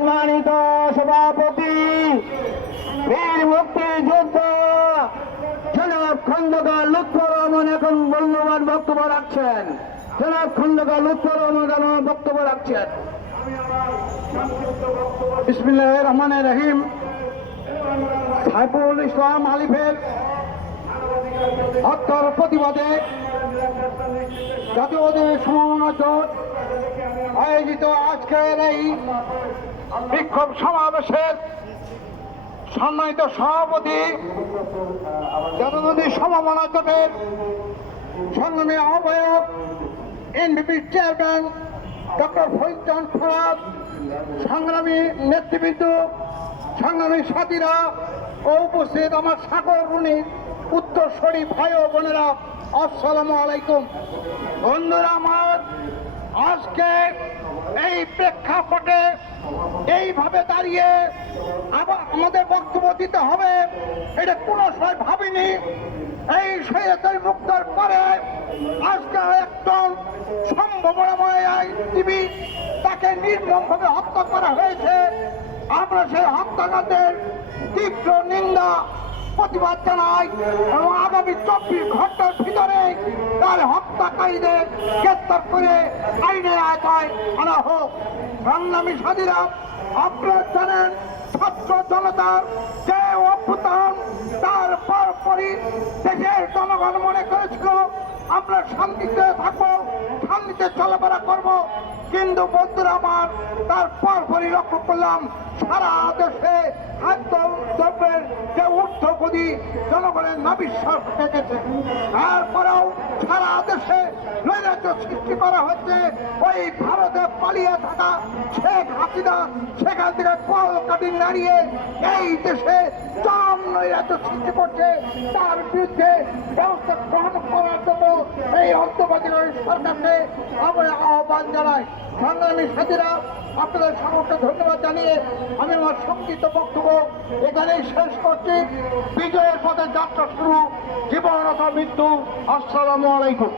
সম্মানিত সভাপতি বীর মুক্তিযোদ্ধা জনাব খন্দকার লুৎফর রহমান এখন মূল্যবান বক্তব্য রাখছেন। জনাব খন্দকার লুৎফর রহমান বক্তব্য রাখছেন। বিসমিল্লাহির রহমানির রহিম। সাইফুল ইসলাম আলিফের হত্যার প্রতিবাদে জাতীয় সমমনা জোট আয়োজিত আজকের এই বিক্ষোভ সমাবেশের সম্মানিত সভাপতি জাতীয় সমমনা জোটের সংগ্রামী আহ্বায়ক NPP chairman doctor Fariduzzaman Farhad, সংগ্রামী নেতৃবৃন্দ, সংগ্রামী সাথীরা ও উপস্থিত আমার সাগর রুনি উত্তরসূরি ভাই ও বোনেরা, আসসালামু আলাইকুম। বন্ধুরা আমার, আজকে এই প্রেক্ষাপটে এইভাবে দাঁড়িয়ে আবার আমাদের বক্তব্য দিতে হবে, এটা কোনো সময় ভাবিনি। এই স্বৈরাচারী মুক্তার পরে আজকে একজন সম্ভাবনাময় আইনজীবী, তাকে নির্মমভাবে হত্যা করা হয়েছে। আমরা সেই হত্যাকাণ্ডের তীব্র নিন্দা প্রতিবাদ জানাই এবং আগামী 24 ঘন্টার ভিতরে তার হত্যাকারীদের গ্রেপ্তার করে আইনের আওতায় আনা হোক। সংগ্রামী সাথীরা, আপনারা জানেন ছাত্র জনতার যে অভ্যুত্থান, তার পরপরই দেশের জনগণ মনে করেছিল আমরা শান্তিতে থাকবো, শান্তিতে চলাফেরা করব। কিন্তু বন্ধুরা আমার, তার পরপরই লক্ষ্য করলাম সারা দেশে খাদ্য দ্রব্যের যে ঊর্ধ্বগতি জনগণের নাবিশ্বাস দেখেছে। তারপরেও সারা দেশে নৈরাজ্য সৃষ্টি করা হচ্ছে। ওই ভারতে পালিয়ে থাকা শেখ হাসিনা সেখান থেকে কলকাঠি নাড়িয়ে এই দেশে চরম নৈরাজ্য সৃষ্টি করছে। তার বিরুদ্ধে ব্যবস্থা গ্রহণ করার জন্য এই অন্তর্বর্তী সরকারকে আমরা আহ্বান জানাই। সংগ্রামী সাথীরা, আপনাদের সকলকে ধন্যবাদ জানিয়ে আমি আমার সংক্ষিপ্ত বক্তব্য এখানেই শেষ করছি। বিজয়ের পথে যাত্রা শুরু, জীবন অথবা মৃত্যু। আসসালামু আলাইকুম।